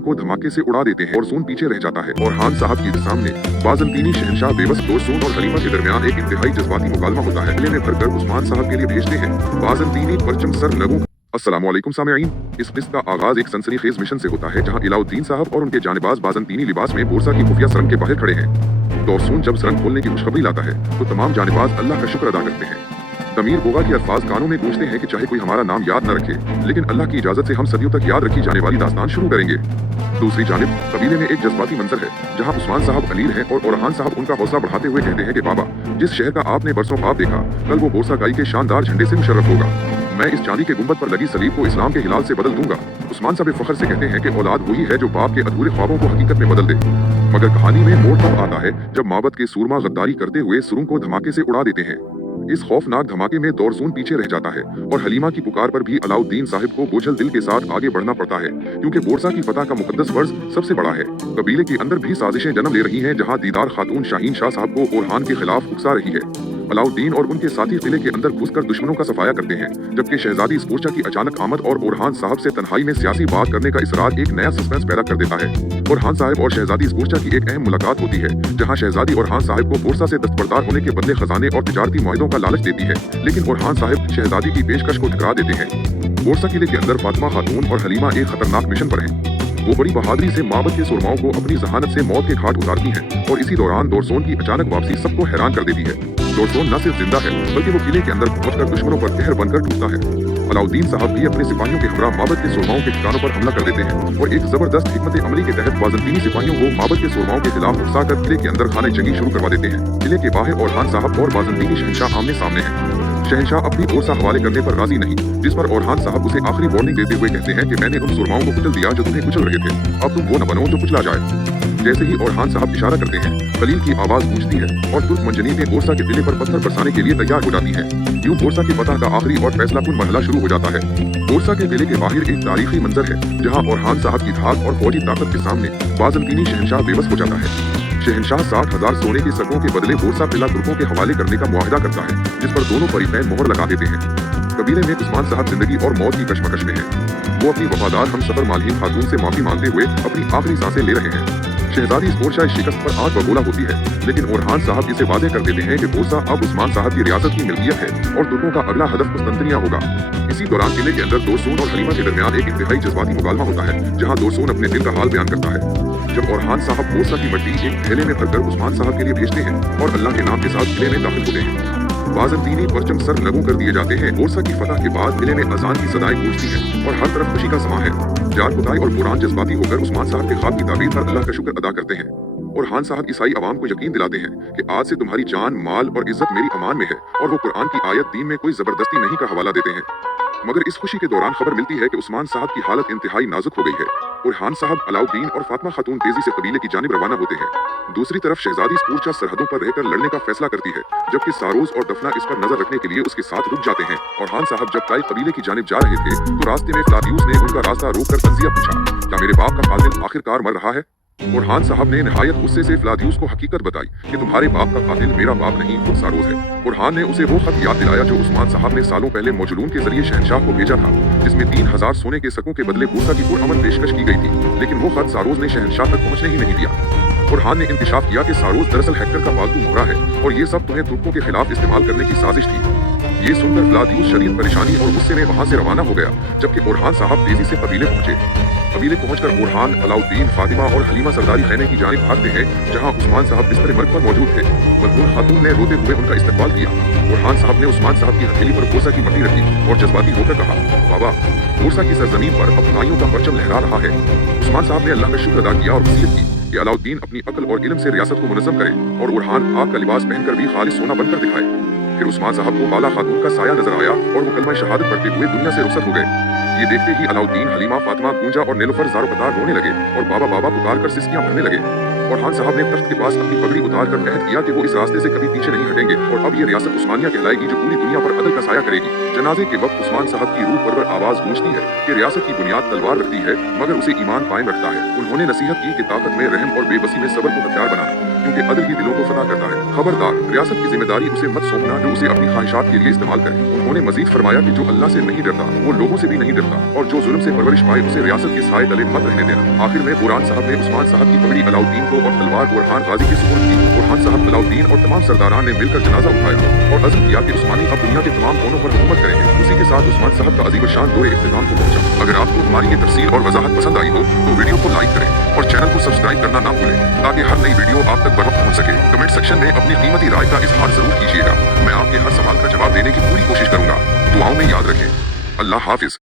सुरंग को धमाके से उड़ा देते हैं और सोन पीछे रह जाता है। और खान साहब के सामने बाज़ंतीनी शहंशाह बेबस दोरसोन और हलीमा के दरमियान एक इंतहाई जज्बाती मुकालमा होता है। किले में भरकर उस्मान साहब के लिए भेजते हैं बाज़ंतीनी परचम सर नगों। अस्सलामुअलैकुम सामईन, इस किस्त का आगाज एक सनसनीखेज मिशन से होता है जहां अलाउद्दीन साहब और उनके जानिबाज बाज़ंतीनी लिबास में बोरसा की खुफिया सुरंग के बाहर खड़े हैं। दोरसोन जब सुरंग खोलने की खुशखबरी लाता है तो तमाम जानिबाज अल्लाह का शुक्र अदा करते हैं। तमीर गोगा के अल्फाज कानों में गूंजते हैं कि चाहे कोई हमारा नाम याद न रखे, लेकिन अल्लाह की इजाजत से हम सदियों तक याद रखी जाने वाली दास्तान शुरू करेंगे। दूसरी जानिब कबीले में एक जज्बाती मंजर है जहां उस्मान साहब अलील हैं और ओरहान साहब उनका हौसला बढ़ाते हुए कहते हैं कि बाबा, जिस शहर का आपने बरसों ख्वाब देखा, कल वो बोरसा गाई के शानदार झंडे से मुशर्रफ होगा। मैं इस चांदी के गुंबद पर लगी सलीब को इस्लाम के हिलाल से बदल दूंगा। उस्मान साहब फख्र से कहते हैं कि औलाद वही है जो बाप के अधूरे ख्वाबों को हकीकत में बदल दे। मगर कहानी में मोड़ तब आता है जब माबद के सूरमा गद्दारी करते हुए सुरंग को धमाके से उड़ा देते हैं। इस खौफनाक धमाके में दोरसोन पीछे रह जाता है और हलीमा की पुकार पर भी अलाउद्दीन साहिब को बोझल दिल के साथ आगे बढ़ना पड़ता है, क्योंकि बोरसा की फतह का मुकद्दस फर्ज सबसे बड़ा है। कबीले के अंदर भी साजिशें जन्म ले रही हैं जहां दीदार खातून शाहीन शाह साहब को ओरहान के खिलाफ उकसा रही है। अलाउद्दीन और उनके साथी किले के अंदर घुसकर दुश्मनों का सफाया करते हैं, जबकि शहजादी स्पोर्चा की अचानक आमद और ओरहान साहब से तन्हाई में सियासी बात करने का इसरार एक नया सस्पेंस पैदा कर देता है। ओरहान साहब और शहजादी स्पोर्चा की एक अहम मुलाकात होती है जहां शहजादी ओरहान साहब को बोरसा से दस्तबरदार होने के बदले खजाने और तिजारती मुआहदों का लालच देती है, लेकिन ओरहान साहब शहजादी की पेशकश को ठुकरा देते हैं। बोरसा किले के अंदर फातिमा खातून और हलीमा एक खतरनाक मिशन पर हैं। वो बड़ी बहादुरी से माबद के सुरमाओं को अपनी जहानत से मौत के घाट उतारती हैं और इसी दौरान दोरसोन की अचानक वापसी सबको हैरान कर देती है। दोरसोन न सिर्फ जिंदा है बल्कि वो किले के अंदर पहुंचकर दुश्मनों पर कहर बनकर टूटता है। अलाउद्दीन साहब भी अपने सिपाहियों के हमरा माबद के सुरमाओं के ठिकानों पर हमला कर देते हैं और एक जबरदस्त हिकमत अमली के तहत बाज़ंतीनी सिपाहियों को माबद के सुरमाओं के खिलाफ उकसाकर किले के अंदर खाने जंगी शुरू करवा देते हैं। किले के बाहर ओरहान साहब और बाज़ंतीनी शहंशाह आमने सामने हैं। शहंशाह अपनी बोरसा हवाले करने पर राजी नहीं, जिस पर ओरहान साहब उसे आखिरी वार्निंग देते हुए कहते हैं कि मैंने उन सुरमाओं को कुचल दिया जो तुम्हें कुचल रहे थे, अब तुम वो न बनो जो कुचला जाए। जैसे ही ओरहान साहब इशारा करते हैं, खलील की आवाज गूंजती है और तुर्क मंजनीतें बोरसा के किले पर पत्थर बरसाने के लिए तैयार हो जाती हैं। यूं बोरसा की फतह का आखिरी और फैसलाकुन मरहला शुरू हो जाता है। बोरसा के किले के बाहर एक तारीखी मंजर है जहां ओरहान साहब की धाक और फौजी ताकत के सामने बाज़ंतीनी शहंशाह बेबस हो जाता है। शहंशाह 60,000 सोने के सकों के बदले बोरसा किला तुर्कों के हवाले करने का मुआहदा करता है, जिस पर दोनों फरीकैन मोहर लगा देते हैं। कबीले में उस्मान साहब जिंदगी और मौत की कशमकश में हैं। वो अपनी वफादार हमसफर मालहीन खातून से माफी मांगते हुए अपनी आखिरी सांसें ले रहे हैं। शहजादी स्पोर्चा इस शिकस्त पर आग बगोला होती है, लेकिन ओरहान साहब इसे वादे कर देते हैं कि बोरसा अब उस्मान साहब की रियासत की मिल्कियत है और तुर्कों का अगला हदफ कुस्तंतनिया होगा। इसी दौरान किले के अंदर दोरसोन और हलीमा के दरमियान एक इंतहाई जज्बाती मुकालमा होता है जहां दोरसोन अपने दिल का हाल बयान करता है। जब ओरहान साहब बोरसा की मट्टी एक थैले में भरकर उस्मान साहब के लिए भेजते हैं और अल्लाह के नाम के साथ किले में दाखिल होते हैं, बाज़ंतीनी परचम सर नगों कर दिए जाते हैं। बोरसा की फतह के बाद किले में अजान की सदाएं गूंजती हैं और हर तरफ खुशी का समा है। जार खुदाई और कुरान जज्बाती होकर उस्मान साहब के ख्वाब की ताबीर पर अल्लाह का शुक्र अदा करते हैं और खान साहब ईसाई अवाम को यकीन दिलाते हैं कि आज से तुम्हारी जान, माल और इज्जत मेरी अमान में है, और वो कुरान की आयत दीन में कोई जबरदस्ती नहीं का हवाला देते हैं। मगर इस खुशी के दौरान खबर मिलती है कि उस्मान साहब की हालत इंतहाई नाजुक हो गई है और खान साहब, अलाउद्दीन और फातिमा खातून तेजी से कबीले की जानिब रवाना होते हैं। दूसरी तरफ शहजादी स्पोर्चा सरहदों पर रहकर लड़ने का फैसला करती है, जबकि सारोज और दफना इस पर नजर रखने के लिए उसके साथ रुक जाते हैं। और खान साहब जब ताई कबीले की जानिब जा रहे थे तो रास्ते में फ्लादियूस ने उनका रास्ता रोककर तंजिया पूछा, क्या मेरे बाप का कातिल आखिरकार मर रहा है? और खान साहब ने निहायत गुस्से से फ्लादियूस को हकीकत बताई कि तुम्हारे बाप का कातिल मेरा बाप नहीं, खुद सारोज है। और खान ने उसे वो खत याद दिलाया जो उस्मान साहब ने सालों पहले मौजूलून के जरिए शहंशाह को भेजा था, जिसमें 3000 सोने के सकों के बदले बोरसा की पुरअमन पेशकश की गई थी, लेकिन वो खत सारोज ने शहंशाह तक पहुंचने ही नहीं दिया। और खान ने इंकशाफ किया कि सारोज दरअसल हैकर का पालतू मोहरा है और ये सब तुम्हें तुर्कों के खिलाफ इस्तेमाल करने की साजिश थी। ये सुनकर फ्लादियूस शदीद परेशानी और गुस्से में वहां से रवाना हो गया, जबकि ओरहान साहब तेजी से कबीले पहुंचे। कबीले पहुंचकर ओरहान, अलाउद्दीन, फातिमा और हलीमा सरदारी खैमे की जानिब भागते हैं जहां उस्मान साहब बिस्तर मर्ग पर मौजूद थे। मजबूर खातून ने रोते हुए उनका इस्तकबाल किया। ओरहान साहब ने उस्मान साहब की हथेली पर बोरसा की मट्टी रखी और जज्बाती होकर कहा, बाबा, बोरसा की सरजमीन पर अपनाइयों का परचम लहरा रहा है। उस्मान साहब ने अल्लाह का शुक्र अदा किया और वसीयत की कि अलाउद्दीन अपनी अक्ल और इल्म से रियासत को मुनज़्ज़म करे और ओरहान आग का लिबास पहनकर भी खालिस सोना बनकर दिखाए। फिर उस्मान साहब को बाला खातून का साया नजर आया और वो कलमा शहादत पढ़ते हुए दुनिया से रुखसत हो गए। ये देखते ही अलाउद्दीन, हलीमा, फातिमा, गूंजा और नीलुफर ज़ारो कतार रोने लगे और बाबा बाबा पुकार कर सिसकियां भरने लगे। और खान साहब ने तख्त के पास अपनी पगड़ी उतार कर अहद किया कि वो इस रास्ते से कभी पीछे नहीं हटेंगे और अब ये रियासत उस्मानिया कहलाएगी जो पूरी दुनिया पर अदल का साया करेगी। जनाजे के वक्त उस्मान साहब की रूह परवर आवाज गूंजती है कि रियासत की बुनियाद तलवार रखती है मगर उसे ईमान कायम रखता है। उन्होंने नसीहत की कि ताकत में रहम और बेबसी में सब्र को हथियार बनाना, क्योंकि अदल ही दिलों को फतह करता है। खबरदार, रियासत की जिम्मेदारी उसे मत सौंपना जो उसे अपनी ख्वाहिशात के लिए इस्तेमाल करे। उन्होंने मजीद फरमाया कि जो अल्लाह से नहीं डरता वो लोगों से भी नहीं डरता। दूंगा और जो जुल्म से परवरिश पाए उसे रियासत के साए तले मत रहने देना। आखिर में बुरहान साहब ने उस्मान साहब की पगड़ी अलाउद्दीन को और तलवार बुरहान गाजी की सुपुर्द की। बुरहान साहब, अलाउद्दीन और तमाम सरदारान ने मिलकर जनाजा उठाया और अज़्म किया कि उस्मानी अब दुनिया के तमाम कोनों पर हुकूमत करेंगे। उसी के साथ उस्मान साहब का अजीम शान दौरे इख्तिताम को पहुंचा। अगर आपको हमारी ये तफसील और वजाहत पसंद आई हो तो वीडियो को लाइक करें और चैनल को सब्सक्राइब करना ना भूलें ताकि हर नई वीडियो आप तक बरवक्त पहुंच सके। कमेंट सेक्शन में अपनी कीमती राय का इजहार जरूर कीजिएगा। मैं आपके हर सवाल का जवाब देने की पूरी कोशिश करूंगा। दुआओं में याद रखें। अल्लाह हाफिज।